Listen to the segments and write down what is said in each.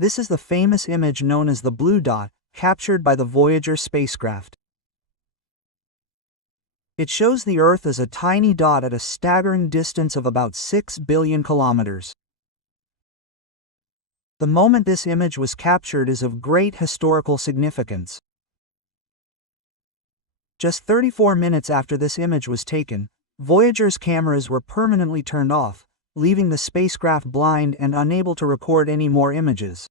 This is the famous image known as the blue dot, captured by the Voyager spacecraft. It shows the Earth as a tiny dot at a staggering distance of about 6 billion kilometers. The moment this image was captured is of great historical significance. Just 34 minutes after this image was taken, Voyager's cameras were permanently turned off, leaving the spacecraft blind and unable to record any more images.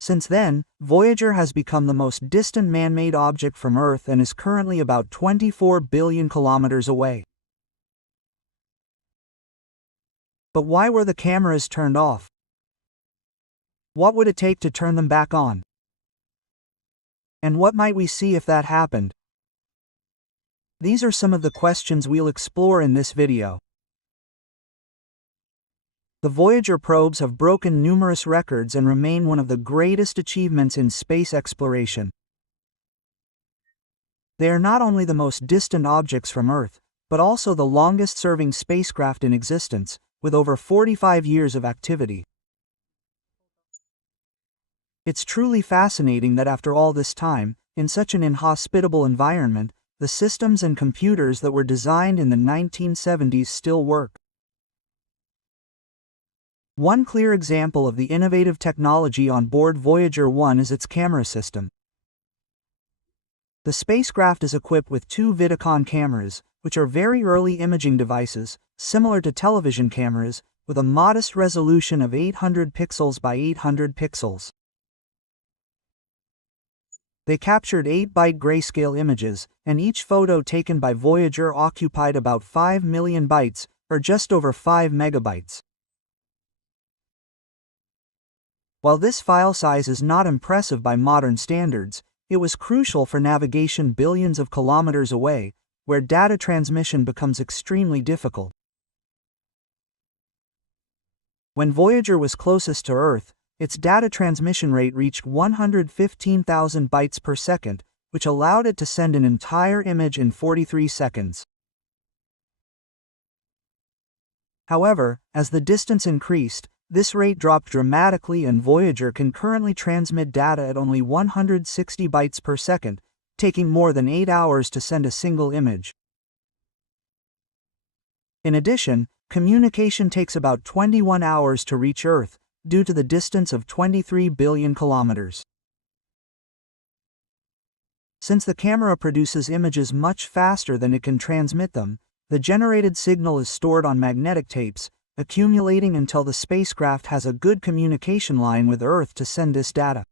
Since then, Voyager has become the most distant man-made object from Earth and is currently about 24 billion kilometers away. But why were the cameras turned off? What would it take to turn them back on? And what might we see if that happened? These are some of the questions we'll explore in this video. The Voyager probes have broken numerous records and remain one of the greatest achievements in space exploration. They are not only the most distant objects from Earth, but also the longest-serving spacecraft in existence, with over 45 years of activity. It's truly fascinating that after all this time, in such an inhospitable environment, the systems and computers that were designed in the 1970s still work. One clear example of the innovative technology on board Voyager 1 is its camera system. The spacecraft is equipped with two Vidicon cameras, which are very early imaging devices, similar to television cameras, with a modest resolution of 800 pixels by 800 pixels. They captured 8-byte grayscale images, and each photo taken by Voyager occupied about 5 million bytes, or just over 5 megabytes. While this file size is not impressive by modern standards, it was crucial for navigation billions of kilometers away, where data transmission becomes extremely difficult. When Voyager was closest to Earth, its data transmission rate reached 115,000 bytes per second, which allowed it to send an entire image in 43 seconds. However, as the distance increased, this rate dropped dramatically and Voyager can currently transmit data at only 160 bytes per second, taking more than 8 hours to send a single image. In addition, communication takes about 21 hours to reach Earth, due to the distance of 23 billion kilometers. Since the camera produces images much faster than it can transmit them, the generated signal is stored on magnetic tapes, accumulating until the spacecraft has a good communication line with Earth to send this data.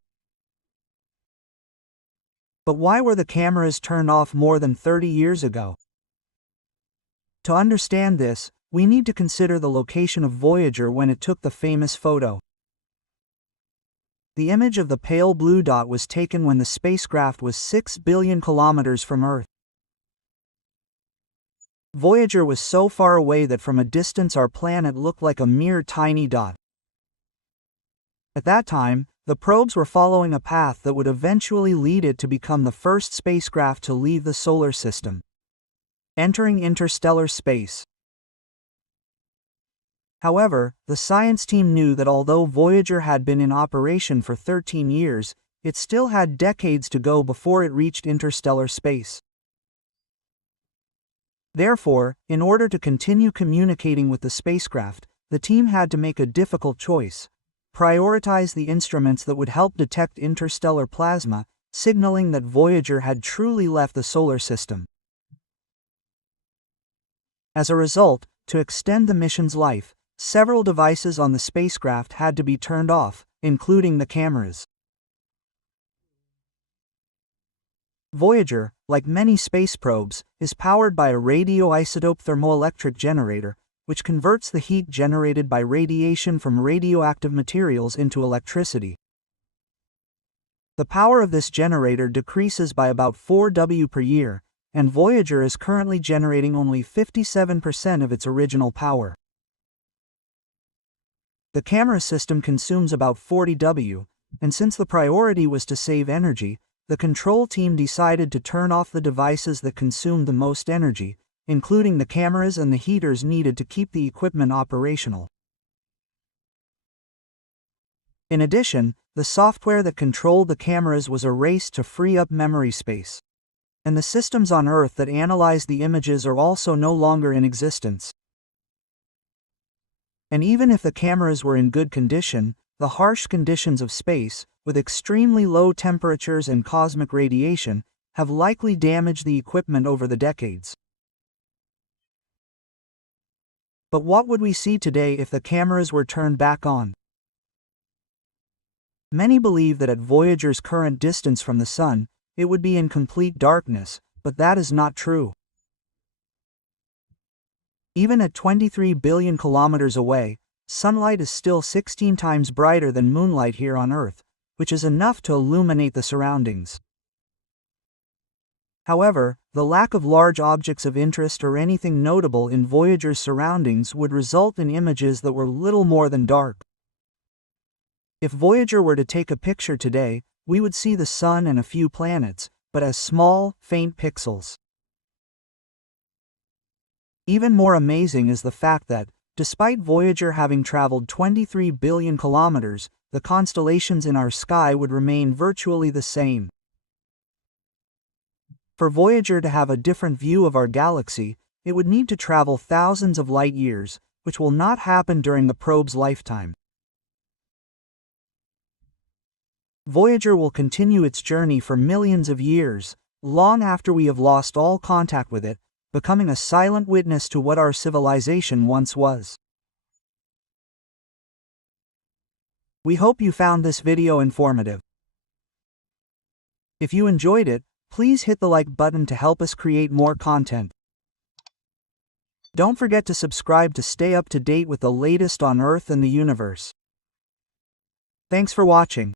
But why were the cameras turned off more than 30 years ago? To understand this, we need to consider the location of Voyager when it took the famous photo. The image of the pale blue dot was taken when the spacecraft was 6 billion kilometers from Earth. Voyager was so far away that from a distance our planet looked like a mere tiny dot. At that time, the probes were following a path that would eventually lead it to become the first spacecraft to leave the solar system, entering interstellar space. However, the science team knew that although Voyager had been in operation for 13 years, it still had decades to go before it reached interstellar space. Therefore, in order to continue communicating with the spacecraft, the team had to make a difficult choice: prioritize the instruments that would help detect interstellar plasma, signaling that Voyager had truly left the solar system. As a result, to extend the mission's life, several devices on the spacecraft had to be turned off, including the cameras. Voyager, like many space probes, is powered by a radioisotope thermoelectric generator, which converts the heat generated by radiation from radioactive materials into electricity. The power of this generator decreases by about 4 W per year, and Voyager is currently generating only 57% of its original power. The camera system consumes about 40 W, and since the priority was to save energy, the control team decided to turn off the devices that consumed the most energy, including the cameras and the heaters needed to keep the equipment operational. In addition, the software that controlled the cameras was erased to free up memory space. And the systems on Earth that analyzed the images are also no longer in existence. And even if the cameras were in good condition, the harsh conditions of space, with extremely low temperatures and cosmic radiation, have likely damaged the equipment over the decades. But what would we see today if the cameras were turned back on? Many believe that at Voyager's current distance from the Sun, it would be in complete darkness, but that is not true. Even at 23 billion kilometers away, sunlight is still 16 times brighter than moonlight here on Earth, which is enough to illuminate the surroundings. However, the lack of large objects of interest or anything notable in Voyager's surroundings would result in images that were little more than dark. If Voyager were to take a picture today, we would see the Sun and a few planets, but as small, faint pixels. Even more amazing is the fact that, despite Voyager having traveled 23 billion kilometers, the constellations in our sky would remain virtually the same. For Voyager to have a different view of our galaxy, it would need to travel thousands of light years, which will not happen during the probe's lifetime. Voyager will continue its journey for millions of years, long after we have lost all contact with it, becoming a silent witness to what our civilization once was. We hope you found this video informative. If you enjoyed it, please hit the like button to help us create more content. Don't forget to subscribe to stay up to date with the latest on Earth and the universe. Thanks for watching.